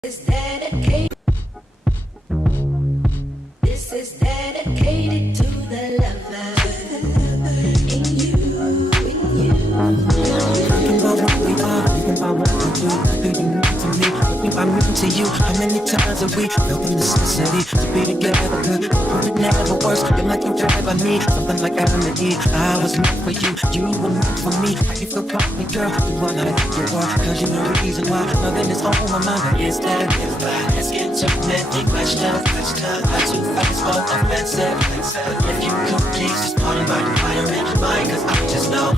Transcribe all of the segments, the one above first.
This is dedicated to the lover in you, in you. Thinking about what we are, thinking about what we do. Do you mean to me? Thinking about me to you. How many times have we felt the necessity to be together? Good, but it never works. You're like you drive by me, something like Adam and Eve. I was meant for you, you were meant for me. You feel properly, girl. You are not you are, cause you're the reason why loving is on my mind. But is that asking too many questions? Not too fast or offensive. But if you could please just pardon my fire in your mind, cause I just know.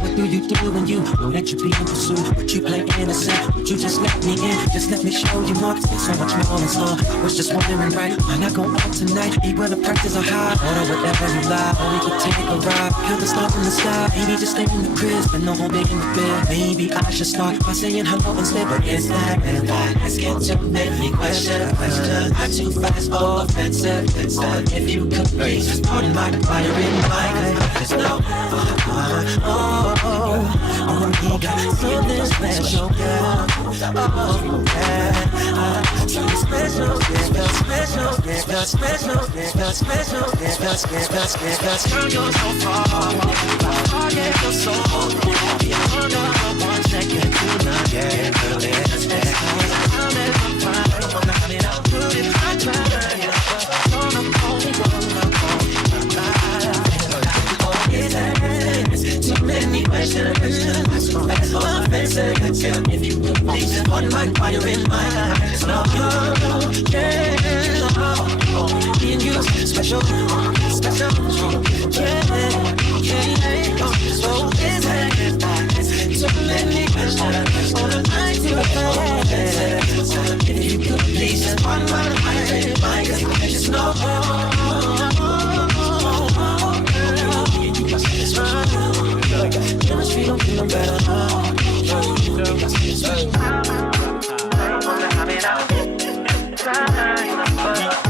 What do you do when you know that you're being pursued? Would you play innocent? Would you just let me in? Just let me show you more. There's so much more in store. I was just wondering, right? Why not go out tonight? Eat where the prices are high. Order whatever you like. Or we could take a ride. Feel the stars in the sky. Maybe just stay in the crib. Spend the whole day in the bed. Maybe I should start by saying hello instead. But is that asking too many questions? Not too fast or offensive. If you could please just pardon my fire in mind. Just know. Oh, you got something special, girl. Oh, yeah. Something special, special, special, special, special, special, special, special. Girl, you're so far. Forget your soul. You're not 1 second tonight. Yeah, girl, it's I'll never find. I mean, I'll put it I try. On the phone. Too many questions. That's all I'm facing. If you could please just pardon my fire in my eyes. No, yeah, me and you special, special, yeah. So is it too many questions on the night to face? If you could please just pardon my fire in my eyes. Just know. Chemistry don't feel better.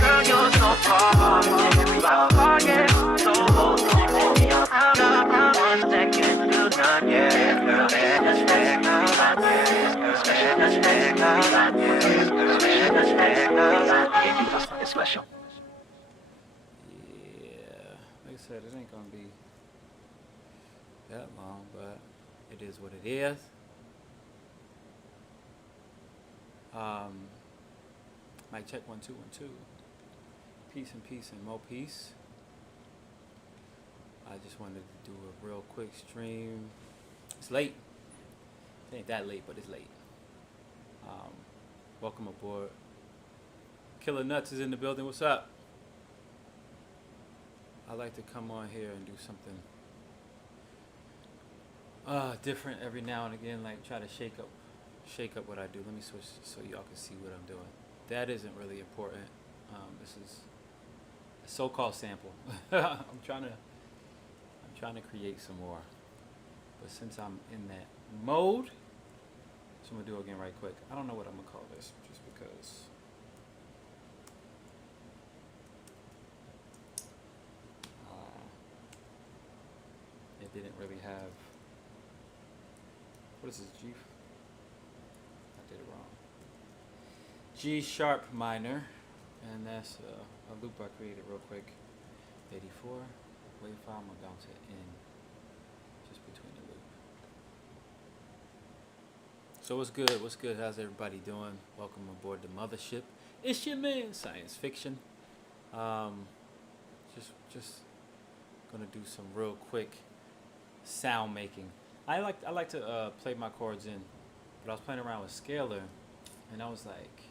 Girl, you're so far. Forget so old. I'm 1 second to none. Yeah, girl, it's special. Yeah, like I said, it ain't gonna be that long, but it is what it is. Mic check 1 2 1 2. Peace and peace and more peace. I just wanted to do a real quick stream. It's late. It ain't that late, but it's late. Welcome aboard. Killer Nuts is in the building. What's up? I like to come on here and do something different every now and again, like try to shake up what I do. Let me switch so y'all can see what I'm doing. That isn't really important. This is a so-called sample. I'm trying to create some more, but since I'm in that mode, so I'm gonna do it again right quick. I don't know what I'm gonna call this, just because. It didn't really have. What is this, G? I did it wrong. G sharp minor, and that's a loop I created real quick. 84 wave file. I'm gonna bounce it in just between the loop. So what's good? What's good? How's everybody doing? Welcome aboard the mothership. It's your man, Science Fiction. Just gonna do some real quick sound making. I like to play my chords in, but I was playing around with scalar, and I was like,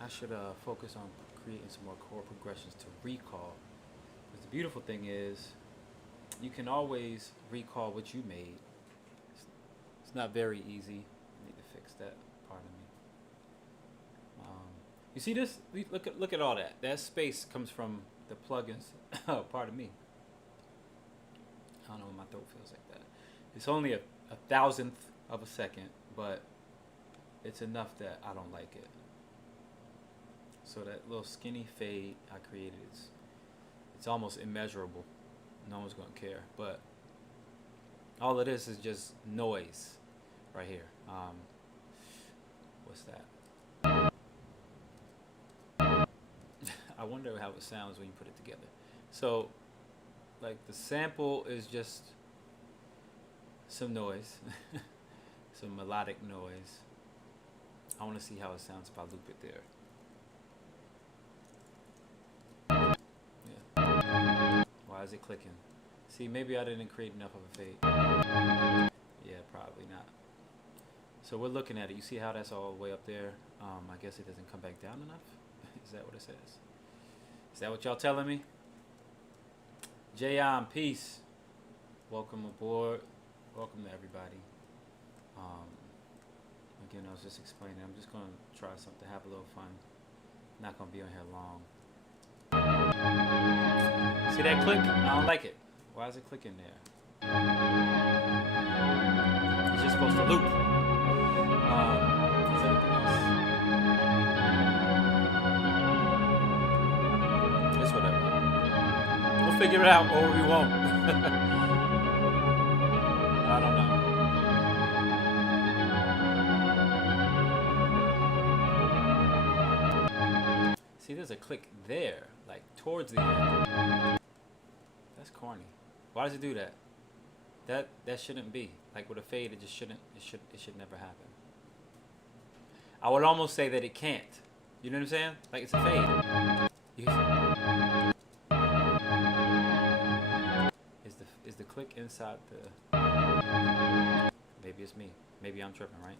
I should focus on creating some more chord progressions to recall. Because the beautiful thing is, you can always recall what you made. It's not very easy. I need to fix that part of me. You see this? Look at all that. That space comes from the plugins. Part of me. I don't know when my throat feels like that. It's only a thousandth of a second, but it's enough that I don't like it. So that little skinny fade I created, it's it's almost immeasurable. No one's gonna care. But all of this is just noise right here. What's that? I wonder how it sounds when you put it together. So, like, the sample is just some noise, some melodic noise. I want to see how it sounds if I loop it there. Yeah. Why is it clicking? See, maybe I didn't create enough of a fade. Yeah, probably not. So we're looking at it. You see how that's all the way up there? I guess it doesn't come back down enough. Is that what it says? Is that what y'all telling me? Jayon, peace. Welcome aboard. Welcome to everybody. Again, I was just explaining. I'm just going to try something, have a little fun. Not going to be on here long. See that click? I don't like it. Why is it clicking there? It's just supposed to loop. Is anything else? It's whatever. We'll figure it out, or we won't. I don't know. See, there's a click there, like towards the end. That's corny. Why does it do that? That shouldn't be. Like with a fade, it just shouldn't. It should never happen. I would almost say that it can't. You know what I'm saying? Like it's a fade. Is the click inside the? Maybe it's me. Maybe I'm tripping, right?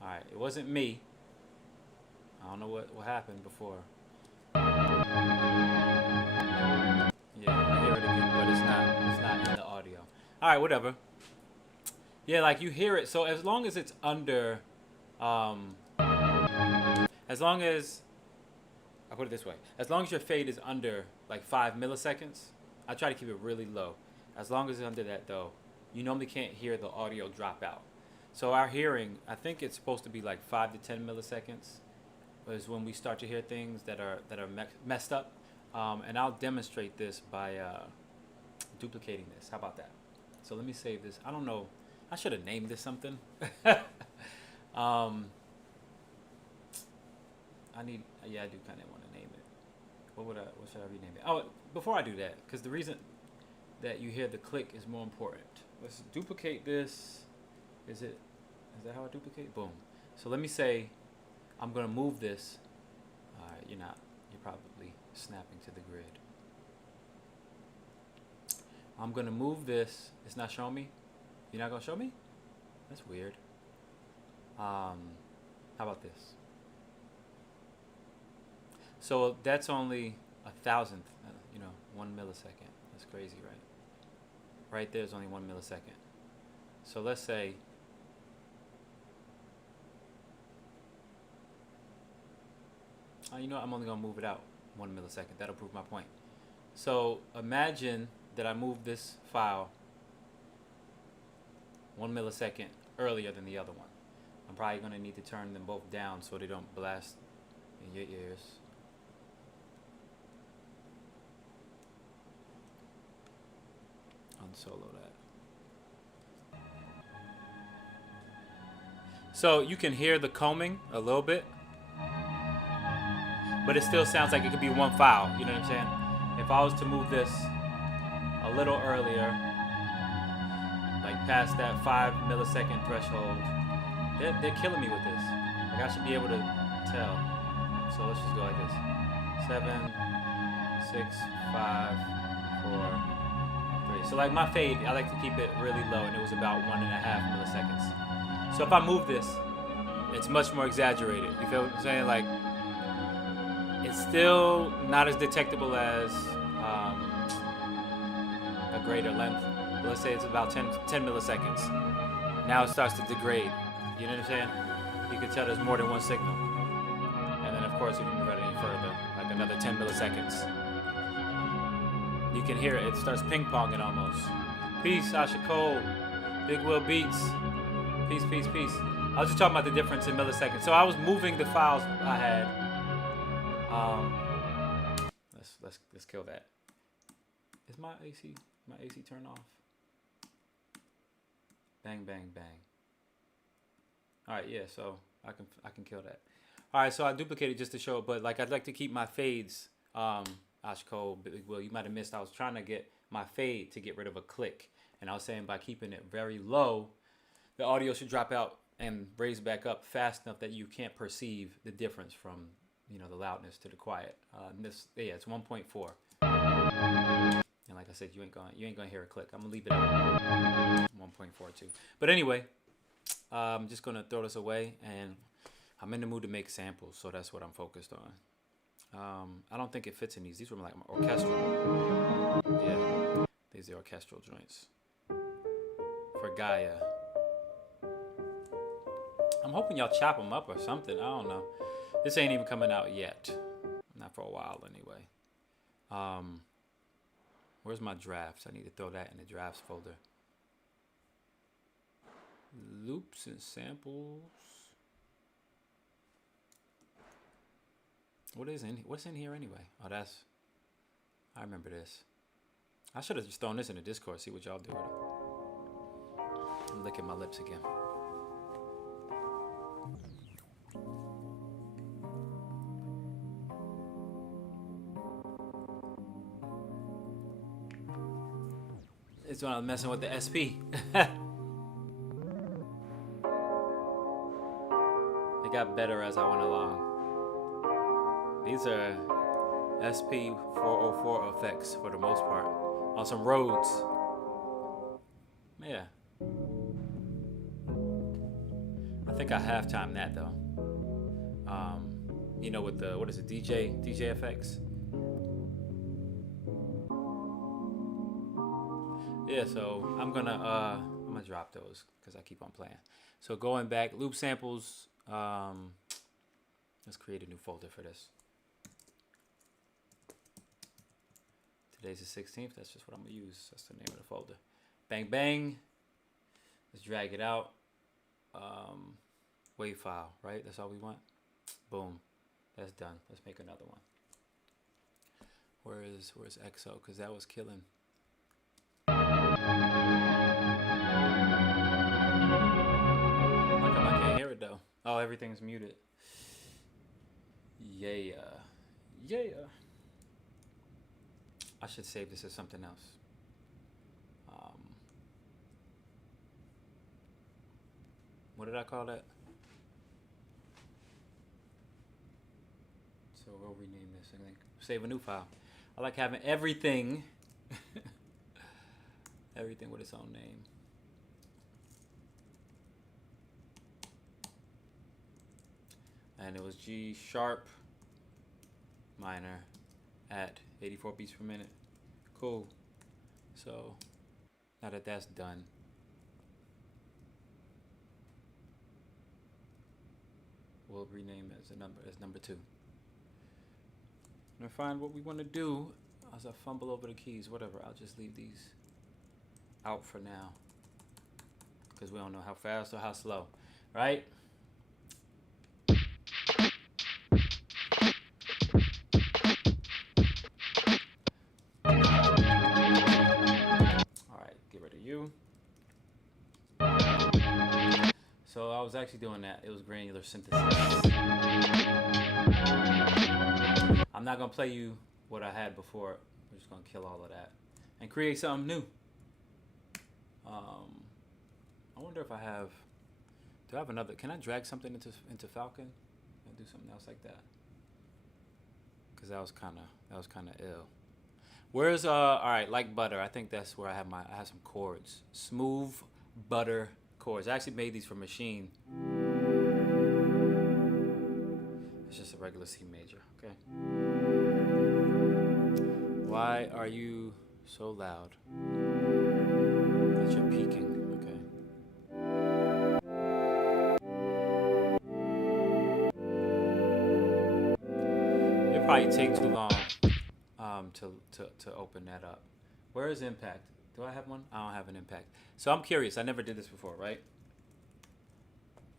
All right, it wasn't me. I don't know what happened before. Yeah, I hear it again, but it's not in the audio. All right, whatever. Yeah, like you hear it. So as long as it's under, as long as, I'll put it this way. As long as your fade is under like 5 milliseconds, I try to keep it really low. As long as it's under that though, you normally can't hear the audio drop out. So our hearing, I think it's supposed to be like 5 to 10 milliseconds. Is when we start to hear things that are messed up, and I'll demonstrate this by duplicating this. How about that? So let me save this. I don't know. I should have named this something. I do kind of want to name it. What should I rename it? Oh, before I do that, because the reason that you hear the click is more important. Let's duplicate this. Is that how I duplicate? Boom. So let me say. I'm going to move this. You're not. You're probably snapping to the grid. I'm going to move this. It's not showing me? You're not going to show me? That's weird. How about this? So that's only 1,000th, 1 millisecond. That's crazy, right? Right there's only 1 millisecond. So let's say I'm only going to move it out 1 millisecond. That'll prove my point. So imagine that I move this file 1 millisecond earlier than the other one. I'm probably going to need to turn them both down so they don't blast in your ears. Unsolo that. So you can hear the combing a little bit. But it still sounds like it could be one file, you know what I'm saying? If I was to move this a little earlier, like past that 5 millisecond threshold, they're killing me with this. Like I should be able to tell. So let's just go like this. 7, 6, 5, 4, 3. So like my fade, I like to keep it really low, and it was about 1.5 milliseconds. So if I move this, it's much more exaggerated. You feel what I'm saying? Like, it's still not as detectable as a greater length. Let's say it's about 10 milliseconds. Now it starts to degrade. You know what I'm saying? You can tell there's more than one signal. And then, of course, if you move it any further, like another 10 milliseconds, you can hear it. It starts ping-ponging almost. Peace, Asha Cole. Big Will Beats. Peace, peace, peace. I was just talking about the difference in milliseconds. So I was moving the files I had. let's kill that. Is my AC turned off? Bang bang bang. All right, yeah. So I can kill that. All right, so I duplicated just to show it, but like I'd like to keep my fades. Ashko, well, you might have missed. I was trying to get my fade to get rid of a click, and I was saying by keeping it very low, the audio should drop out and raise back up fast enough that you can't perceive the difference from, you know, the loudness to the quiet. It's 1.4, and like I said, you ain't gonna hear a click. I'm gonna leave it at 1.42. But anyway, I'm just gonna throw this away, and I'm in the mood to make samples, so that's what I'm focused on. I don't think it fits in these. These were like my orchestral. Yeah, these are orchestral joints for Gaia. I'm hoping y'all chop them up or something. I don't know. This ain't even coming out yet. Not for a while anyway. Where's my drafts? I need to throw that in the drafts folder. Loops and samples. What's in here anyway? Oh, I remember this. I should have just thrown this in the Discord, see what y'all do with it. I'm licking my lips again. It's when I was messing with the SP. It got better as I went along. These are SP404 effects for the most part. On some Rhodes. Yeah. I think I half-timed that though. You know, with the, what is it, DJ effects? Yeah, so I'm gonna drop those because I keep on playing. So going back, loop samples, let's create a new folder for this. Today's the 16th. That's just what I'm gonna use. That's the name of the folder. Bang bang. Let's drag it out. Wave file, right? That's all we want. Boom. That's done. Let's make another one. Where's EXO? Because that was killing. How come I can't hear it though? Oh, everything's muted. Yeah. I should save this as something else. What did I call that? So we'll rename this, I think. Save a new file. I like having everything everything with its own name. And it was G sharp minor at 84 beats per minute. Cool. So now that that's done, we'll rename it as number 2. And find what we want to do as I fumble over the keys. Whatever, I'll just leave these out for now because we don't know how fast or how slow, right? So I was actually doing that. It was granular synthesis. I'm not gonna play you what I had before. We're just gonna kill all of that and create something new. I wonder if I have. Do I have another? Can I drag something into Falcon and do something else like that? Because that was kind of ill. Where's all right, like butter. I think that's where I have some chords. Smooth butter chords. I actually made these for Machine. It's just a regular C major. Okay. Why are you so loud? That you're peaking. Okay. It probably take too long to open that up. Where is impact? Do I have one? I don't have an impact. So I'm curious. I never did this before, right?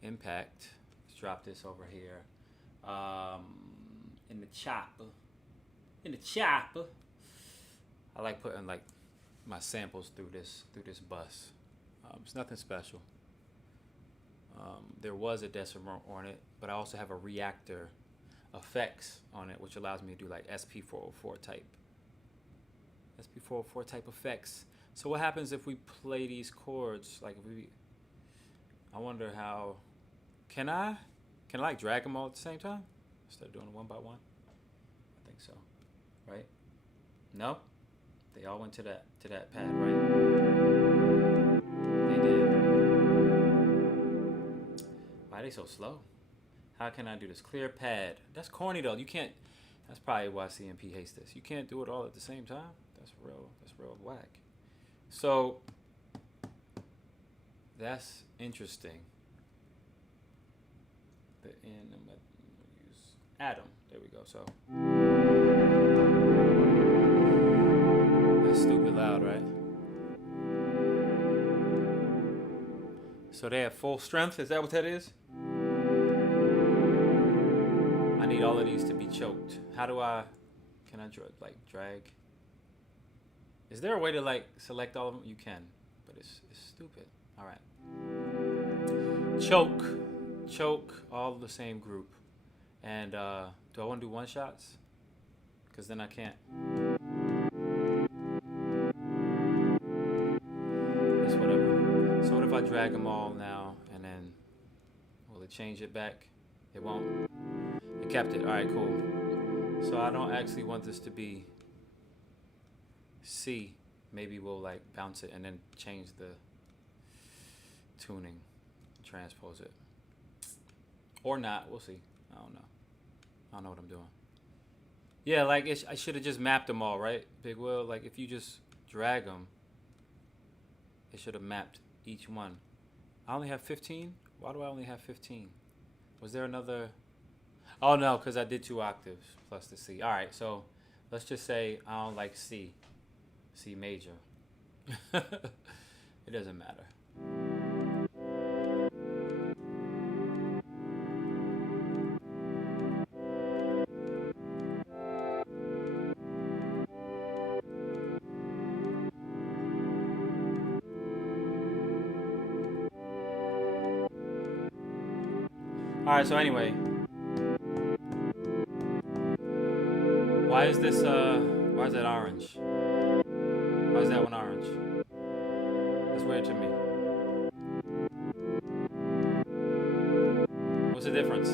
Impact. Let's drop this over here. In the chop. in the chopper. I like putting like my samples through this bus. It's nothing special. There was a decimer on it, but I also have a reactor effects on it, which allows me to do like SP404 type effects. So what happens if we play these chords? Like I wonder how, can I like drag them all at the same time instead of doing it one by one? I think so, right? No, they all went to that pad, right? They did. Why are they so slow? How can I do this? Clear pad. That's corny though. You can't. That's probably why CMP hates this. You can't do it all at the same time. That's real whack. So that's interesting. The N, I'm gonna use Atom. There we go. So that's stupid loud, right? So they have full strength. Is that what that is? I need all of these to be choked. How do I? Can I drag? Is there a way to like select all of them? You can, but it's stupid. All right. Choke all the same group. And do I want to do one shots? Because then I can't. It's whatever. So what if I drag them all now and then will it change it back? It won't. It kept it. All right, cool. So I don't actually want this to be C. Maybe we'll like bounce it and then change the tuning, transpose it. Or not, we'll see. I don't know. I don't know what I'm doing. Yeah, like I should have just mapped them all, right? Big Will, like if you just drag them, it should have mapped each one. I only have 15? Why do I only have 15? Was there another? Oh no, because I did 2 octaves plus the C. All right, so let's just say I don't like C. C major. It doesn't matter. All right, so anyway, why is why is that orange? Why is that one orange? That's weird to me. What's the difference?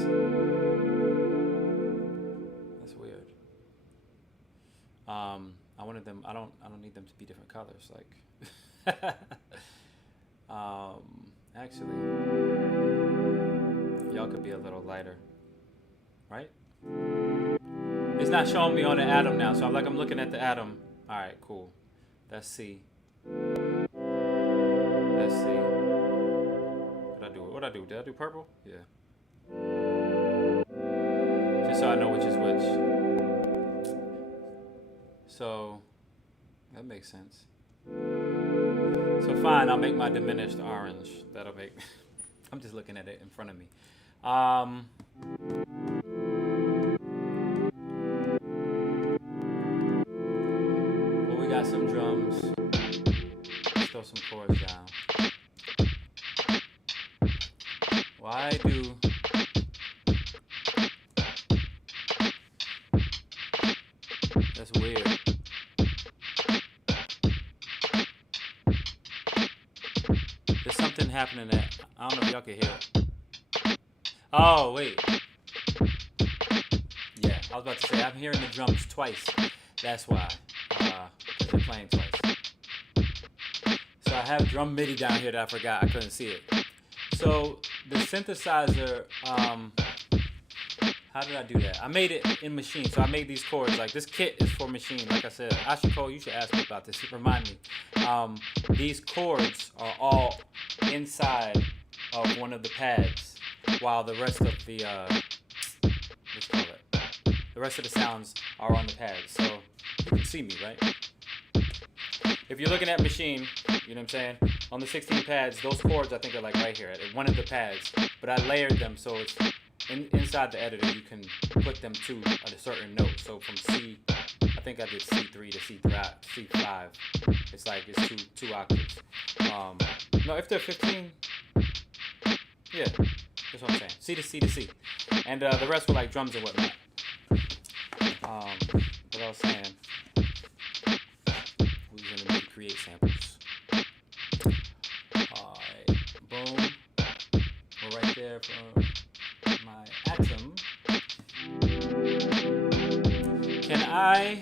That's weird. I wanted them. I don't need them to be different colors. Like, actually, y'all could be a little lighter, right? It's not showing me on the atom now, so I'm looking at the atom. All right, cool. That's C. That's C. What'd I do? Did I do purple? Yeah. Just so I know which is which. So that makes sense. So fine, I'll make my diminished orange. That'll make. I'm just looking at it in front of me. Well, we got some drums. Let's throw some chords down. Why do that's weird. There's something happening that I don't know if y'all can hear it. Oh, wait. Yeah, I was about to say, I'm hearing the drums twice. That's why. Because they're playing twice. So I have drum MIDI down here that I forgot. I couldn't see it. So the synthesizer, how did I do that? I made it in Machine. So I made these chords. Like, this kit is for Machine. Like I said, Ashiko, you should ask me about this. Remind me. These chords are all inside of one of the pads, while the rest of the the rest of the sounds are on the pads. So you can see me, right? If you're looking at Machine, you know what I'm saying? On the 16 pads, those chords I think are like right here at one of the pads. But I layered them so it's inside the editor. You can put them to a certain note. So from C I think I did C3 to C5. It's like it's two octaves. No, if they're 15, yeah, that's what I'm saying. C to C to C, and the rest were like drums and whatnot. What I was saying, we was gonna create samples. Alright, boom. We're right there for my atom. Can I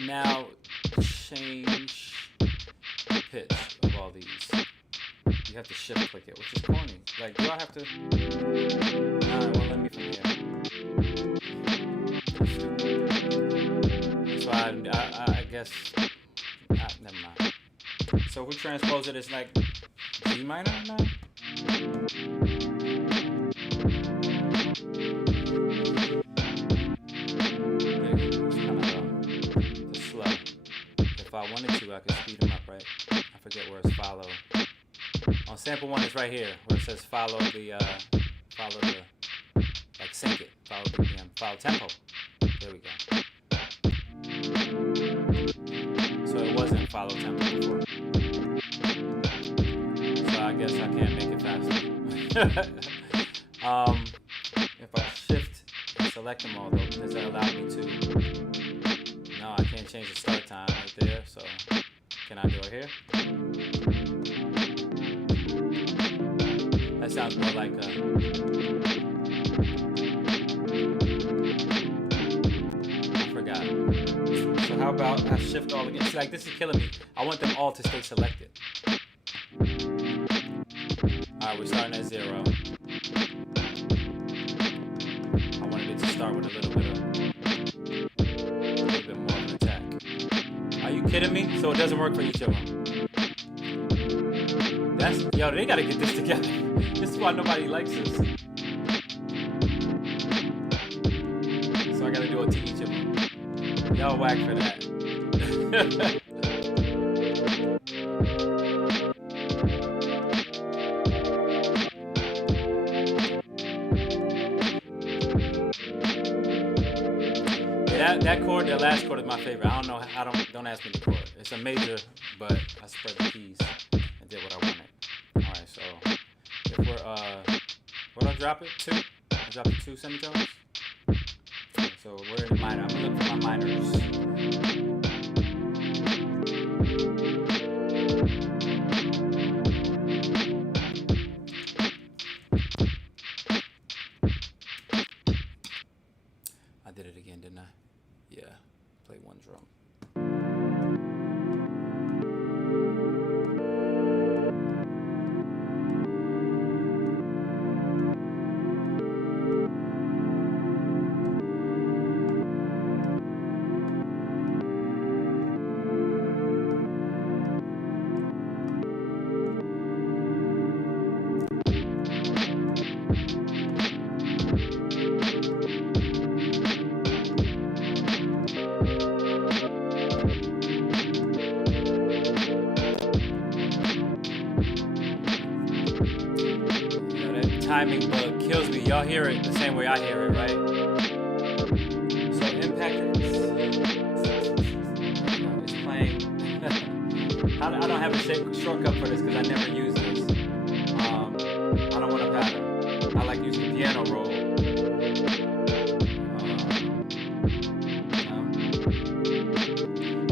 now change the pitch of all these? You have to shift click it, which is corny. Like, do I have to? Alright, well, let me from here. So I guess, never mind. So we transpose it as like G minor now? It's slow. If I wanted to, I could speed them up, right? I forget where it's follow. On sample 1 is right here, where it says follow the, like sync it, follow BPM, follow tempo. There we go. So it wasn't follow tempo before. So I guess I can't make it faster. If I shift and select them all though, does that allow me to? No, I can't change the start time right there, so can I do it here? That sounds more like a... I forgot. So how about I shift all again? See, like this is killing me. I want them all to stay selected. Alright, we're starting at 0. I wanted it to start with a little bit more of an attack. Are you kidding me? So it doesn't work for each of them. Yo, they gotta get this together. This is why nobody likes this. So I gotta do it to each of them. Y'all whack for that. Yeah, that chord, that last chord is my favorite. I don't know. Don't ask me the chord. It's a major, but I spread the keys and did what I wanted. All right, so if we're what do I drop it to? I drop it 2 semitones. Okay, so we're in the minor. I'm gonna look for my minors. I did it again, didn't I? Yeah. Play one drum. Timing bug kills me. Y'all hear it the same way I hear it, right? So impact is playing. I don't have a shortcut for this because I never use this. I don't want a pattern. I like using the piano roll.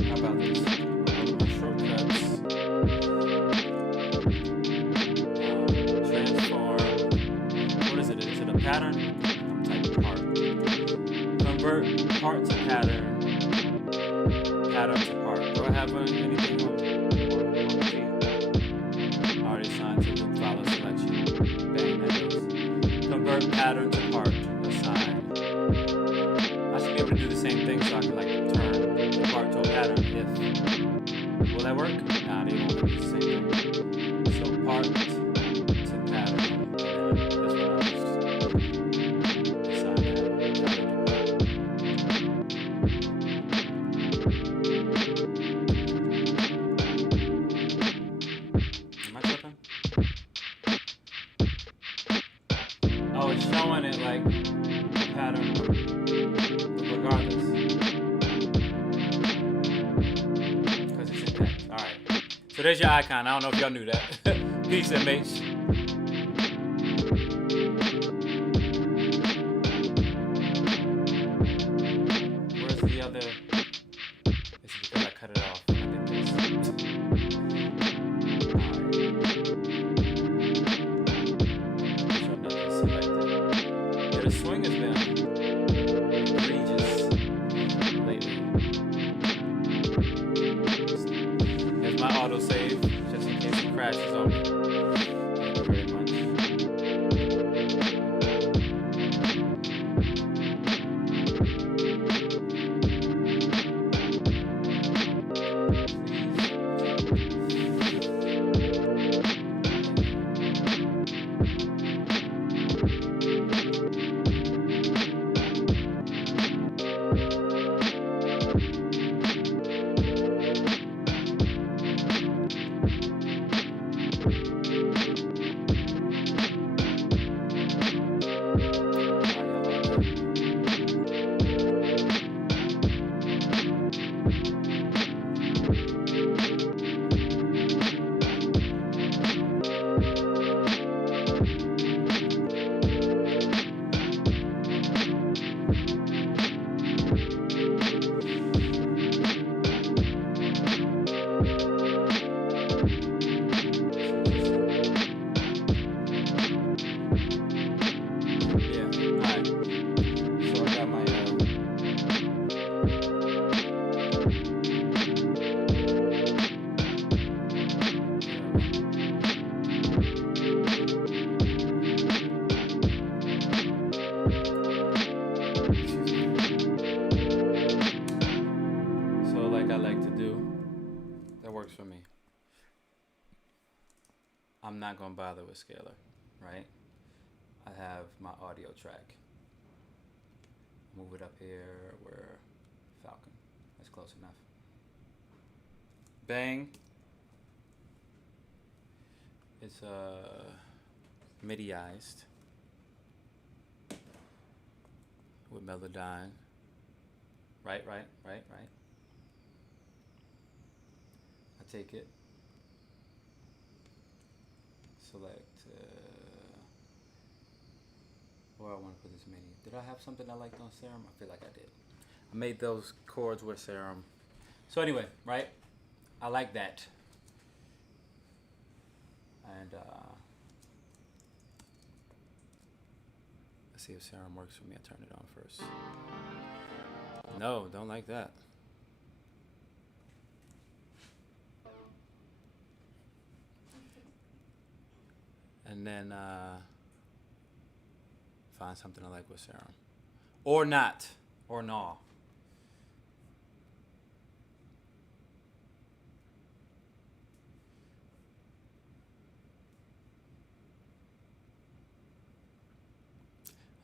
How about this? Shortcuts. Pattern, I'm typing part. Convert part to pattern. Pattern to part. Do I have anything on already signed to the follow selection. Bang, that goes. Convert pattern to part. Assign. I should be able to do the same thing so I can like turn the part to a pattern if. Will that work? Nah, they won't do the same thing. So part to pattern. Showing it like a pattern regardless. All right. So there's your icon. I don't know if y'all knew that. Peace, MH. Where's the other? It's because I cut it off. I did this. Alright. Nothing selected. Yeah, the swing has been egregious lately. There's my autosave, just in case it crashes on me. Thank you very much. For me, I'm not gonna bother with scalar, right? I have my audio track. Move it up here where Falcon. That's close enough. Bang. It's MIDI-ized with Melodyne. Right. Take it, select where I want to put this MIDI. Did I have something I liked on Serum? I feel like I did. I made those chords with Serum. So anyway, right? I like that. And let's see if Serum works for me. I turn it on first. No, don't like that. And then find something I like with Serum. Or not. Or no.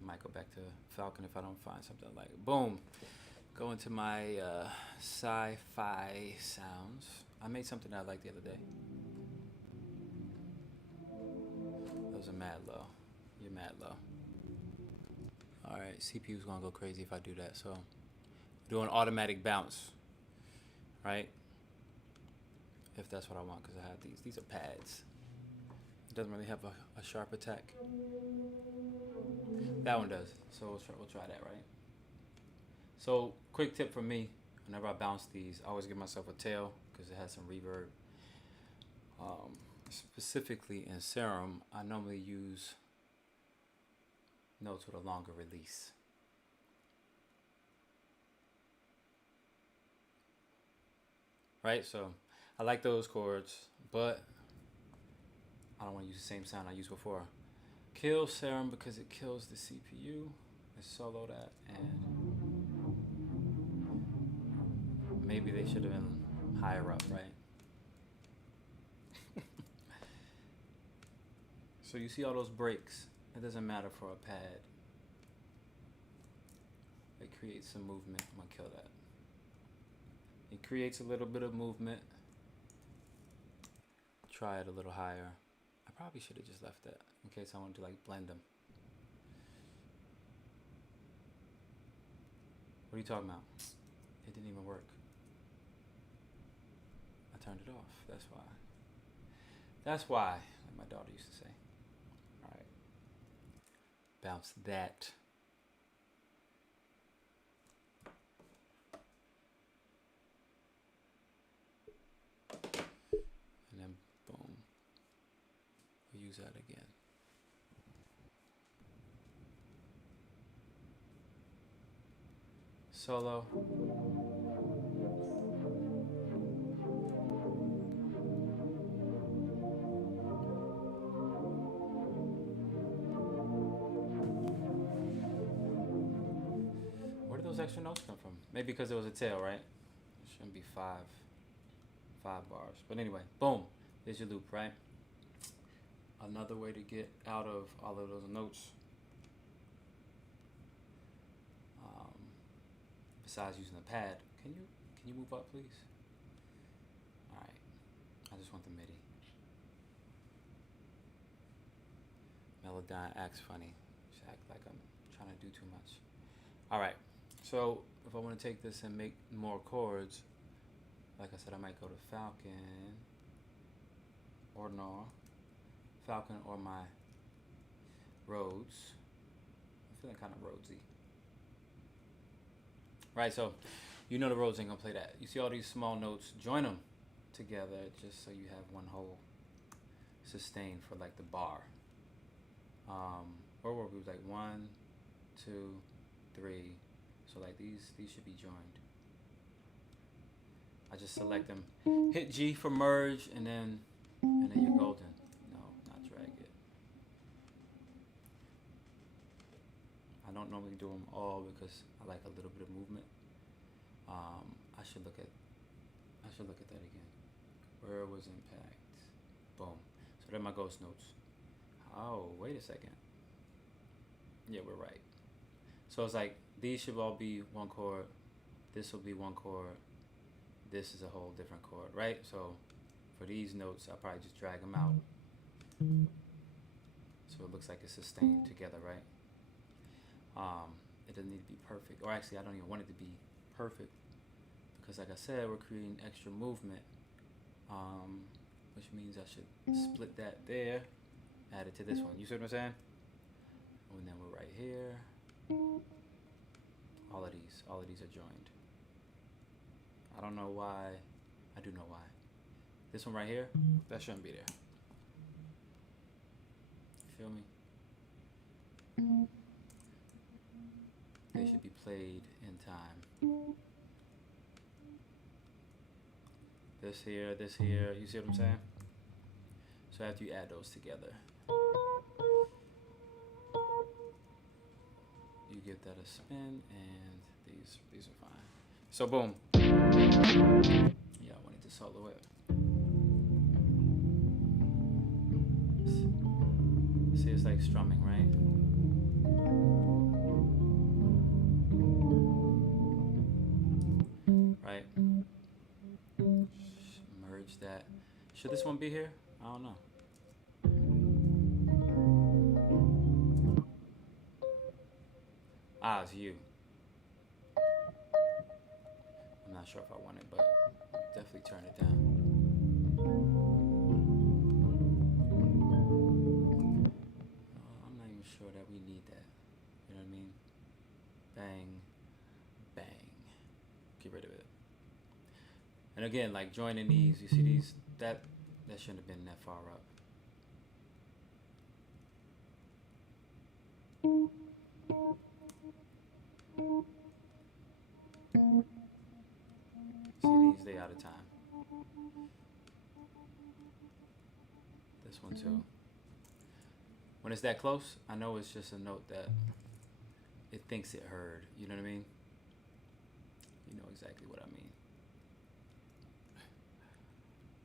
I might go back to Falcon if I don't find something I like. Boom. Go into my sci-fi sounds. I made something I liked the other day. Those are mad low. You're mad low. Alright, CPU's gonna go crazy if I do that. So, do an automatic bounce. Right? If that's what I want, because I have these. These are pads. It doesn't really have a sharp attack. That one does. So we'll try that, right? So, quick tip from me. Whenever I bounce these, I always give myself a tail because it has some reverb. Specifically in Serum, I normally use notes with a longer release. Right? So I like those chords, but I don't want to use the same sound I used before. Kill Serum because it kills the CPU. Let's solo that, and maybe they should have been higher up, right? So you see all those breaks. It doesn't matter for a pad. It creates some movement. I'm gonna kill that. It creates a little bit of movement. Try it a little higher. I probably should have just left that in case I wanted to like blend them. What are you talking about? It didn't even work. I I turned it off. That's why. That's why, like my daughter used to say. All right. Bounce that. And then boom. We'll use that again. Solo. Where did those extra notes come from? Maybe because it was a tail, right? It shouldn't be five bars. But anyway, boom. There's your loop, right? Another way to get out of all of those notes, besides using the pad, can you move up, please? All right. I just want the MIDI. Melodyne acts funny. Just act like I'm trying to do too much. All right. So if I want to take this and make more chords, like I said, I might go to Falcon or Nor. Falcon or my Rhodes. I'm feeling kind of Rhodesy. Right, so you know the Rhodes ain't gonna play that. You see all these small notes, join them together just so you have one whole sustain for like the bar. Or where we was like 1, 2, 3. So like these should be joined. I just select them, hit G for merge, and then you're golden. No, not drag it. I don't normally do them all because I like a little bit of movement. I should look at that again. Where was impact? Boom. So they're my ghost notes. Oh, wait a second. Yeah, we're right. So it's like these should all be one chord. This will be one chord. This is a whole different chord, right? So for these notes, I'll probably just drag them out. So it looks like it's sustained together, right? It doesn't need to be perfect. Or actually, I don't even want it to be perfect. Because like I said, we're creating extra movement. Which means I should split that there, add it to this one. You see what I'm saying? And then we're right here. All of these are joined. I don't know why. I do know why. This one right here, that shouldn't be there. Feel me? They should be played in time. This here, you see what I'm saying? So after you add those together, you give that a spin, and these are fine. So boom. Yeah, I wanted to solo it. See, it's like strumming, right? Right. Merge that. Should this one be here? I don't know. Ah, it's you. I'm not sure if I want it, but definitely turn it down. I'm not even sure that we need that. You know what I mean? Bang, bang. Get rid of it. And again, like joining these, you see these, that shouldn't have been that far up. See these, they out of time. This one too. When it's that close, I know it's just a note that it thinks it heard. You know what I mean? You know exactly what I mean.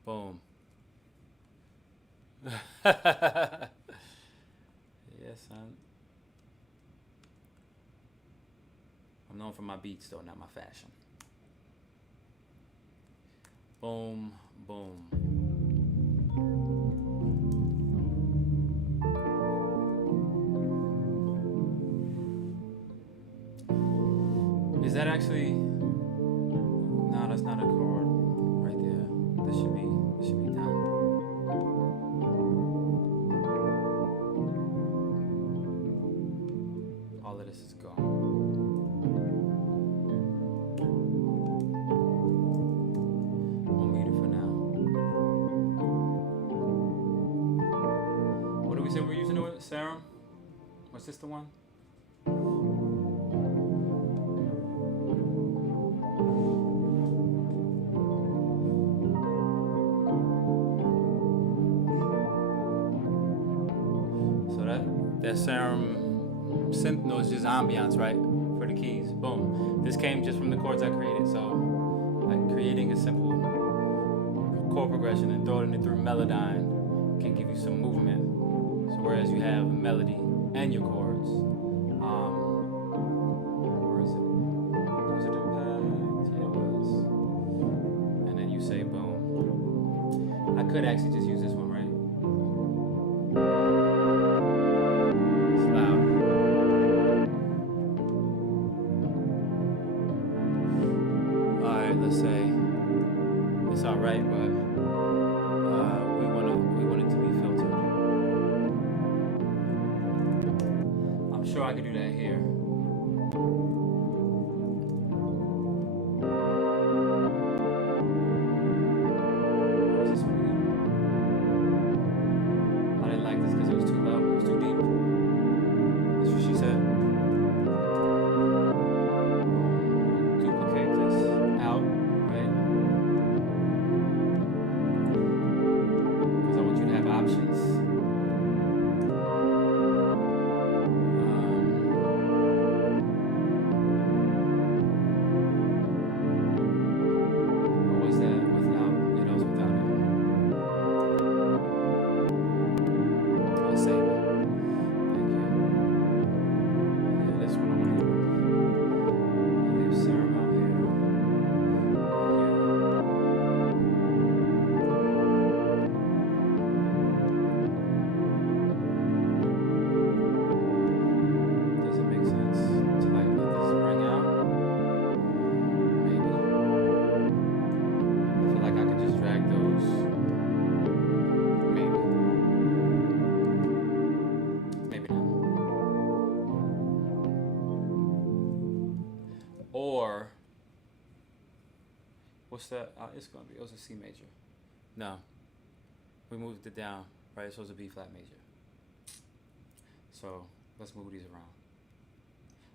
Boom. Yes, son. I'm known for my beats though, not my fashion. Boom, boom. Is that actually... No, that's not a chord right there. This should say we're using it? Serum? Was this the one? So that serum synth noise is just ambiance, right? For the keys. Boom. This came just from the chords I created. So like creating a simple chord progression and throwing it through Melodyne can give you some movement. So whereas you have melody and your chords, where is it? Was it Impact? Yeah, it was. And then you say boom. I could actually just use this one, right? It's loud. All right, let's say it's all right, but we want it to be filtered. I'm sure I could do that here. What was this one again? I didn't like this because it was too low. It was too deep. That's what she said. Duplicate this out, right? Because I want you to have options. What was that without? Yeah, that was without it. I'll save it. Thank you. Yeah, this one I want to get rid of. I'll leave serum out here. Does it make sense to like let this ring out? Maybe. I feel like I could just drag those. Maybe. Maybe not. Or what's that? It's gonna be. It was a C major. No, we moved it down. Right, so it's a B flat major. So let's move these around.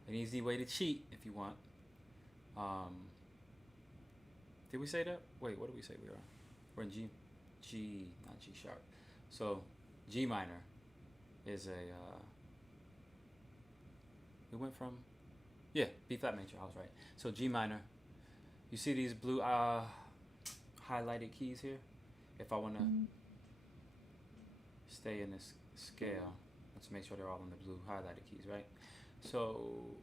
An easy way to cheat, if you want. Did we say that? Wait, what did we say we are? We're in G, not G sharp. So G minor is a. We went from, yeah, B flat major. I was right. So G minor. You see these blue highlighted keys here? If I want to stay in this scale, let's make sure they're all in the blue highlighted keys, right? So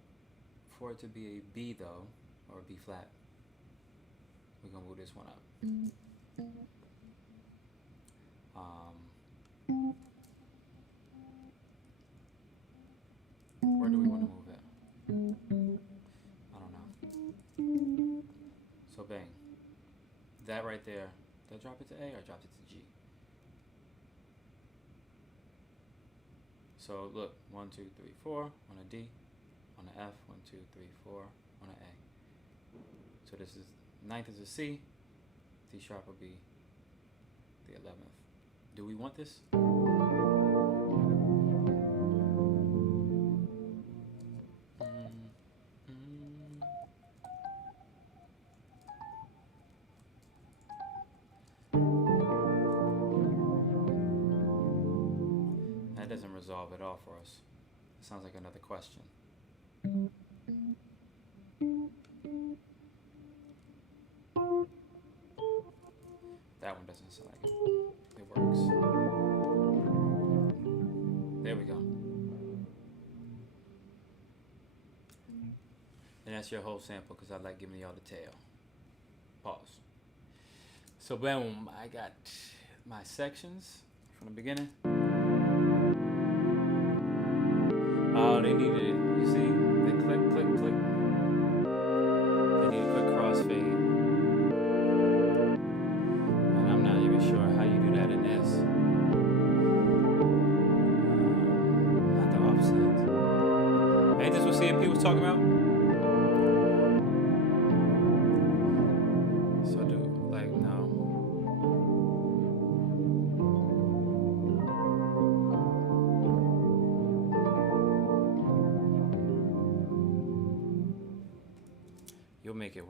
for it to be a B though, or a B flat, we're gonna move this one up. Where do we want to move it? I don't know. So bang. That right there, did I drop it to A or dropped it to G? So look, 1, 2, 3, 4 on a D, on a F, 1, 2, 3, 4 on an A. So this is, ninth is a C, D sharp will be the 11th. Do we want this? That doesn't resolve it all for us. It sounds like another question. That one doesn't sound like it. It works. There we go. And that's your whole sample because I like giving y'all the tail. Pause. So boom, I got my sections from the beginning. Oh, they needed it. You see? They click, click, click. They need a quick crossfade. And I'm not even sure how you do that in this. Not the offset. Ain't this what CMP was talking about? So do, like, no.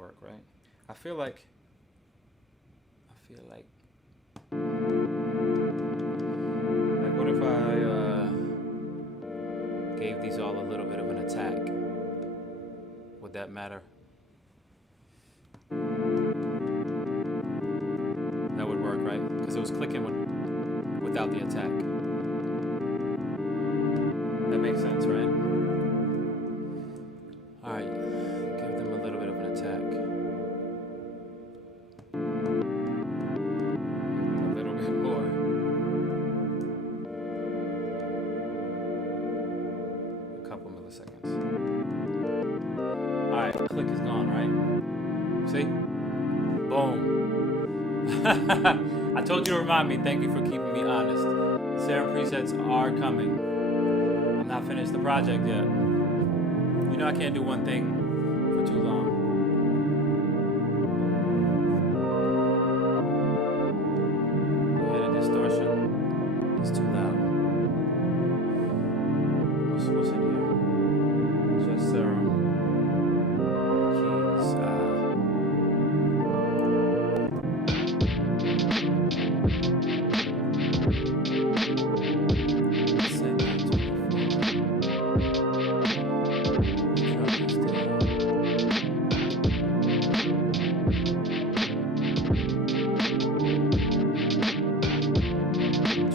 work, right? I feel like what if I gave these all a little bit of an attack? Would that matter? That would work, right? Because it was clicking without the attack. That makes sense, right? Alright, give them a little bit of an attack. Give them a little bit more. A couple milliseconds. Alright, click is gone, right? See? Boom. I told you to remind me. Thank you for keeping me honest. Serum presets are coming. I'm not finished the project yet. You know I can't do one thing for too long. You hear the distortion? It's too loud. What's in here? Just serum. Keys.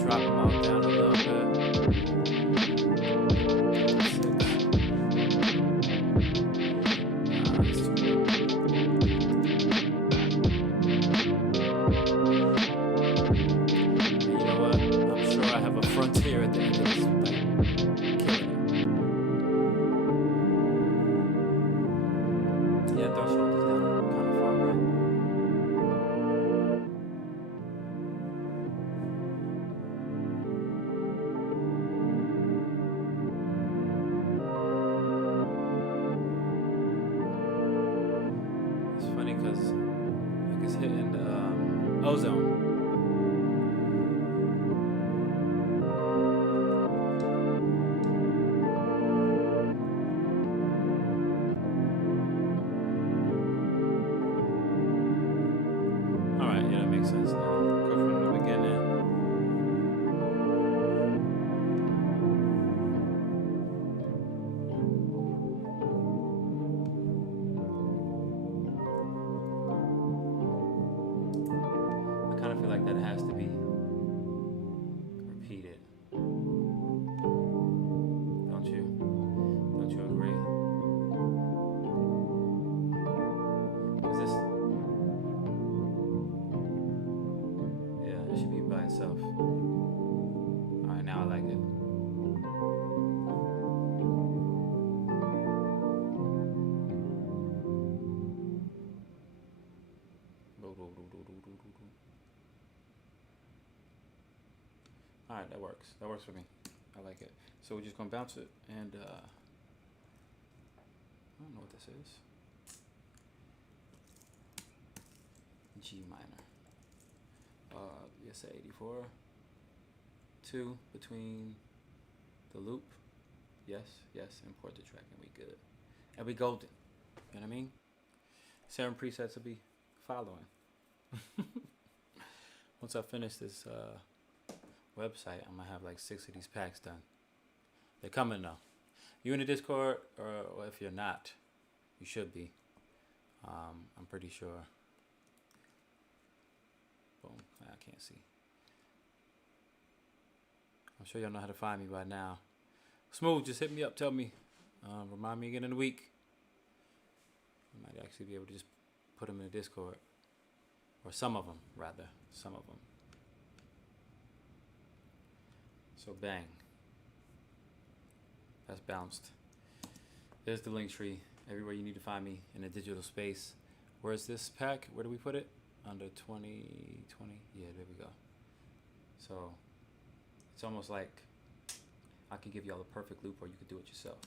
Drop them all down a little bit. 6. It's too low. And you know what? I'm sure I have a frontier at the end of this. Like, killing it. Yeah, threshold is down kind of far, right? It's funny because like it's hitting the ozone. All right, yeah, that makes sense now. Go from the beginning. I kind of feel like that has to be repeated. Don't you? Don't you agree? Is this? Yeah, it should be by itself. All right, now I like it. All right, that works. That works for me. I like it. So we're just gonna bounce it, and I don't know what this is. G minor. Yes, 84. 2 between the loop. Yes, import the track, and we good. And we golden. You know what I mean? Serum presets will be following. Once I finish this website, I'm gonna have like 6 of these packs done. They're coming though. You in the Discord, or if you're not, you should be. I'm pretty sure. Boom. I can't see. I'm sure y'all know how to find me by now. Smooth, just hit me up. Tell me. Remind me again in a week. I might actually be able to just put them in the Discord. Or some of them, rather. Some of them. So bang. That's bounced. There's the link tree. Everywhere you need to find me in a digital space. Where's this pack? Where do we put it? Under 2020. Yeah, there we go. So it's almost like I can give y'all a perfect loop, or you could do it yourself.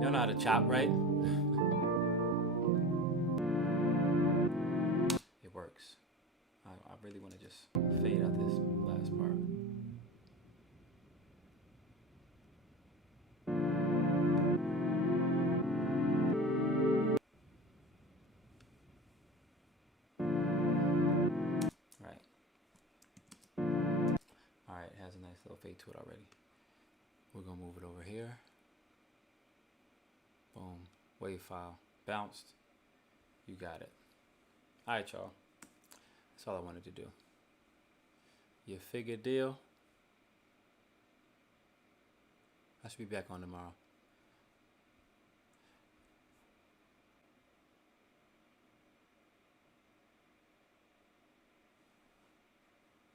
Y'all know how to chop, right? It works. I really want to just fade out this last part. fade to it already. We're gonna move it over here. Boom, wave file, bounced. You got it. All right, y'all. That's all I wanted to do. You figure deal. I should be back on tomorrow.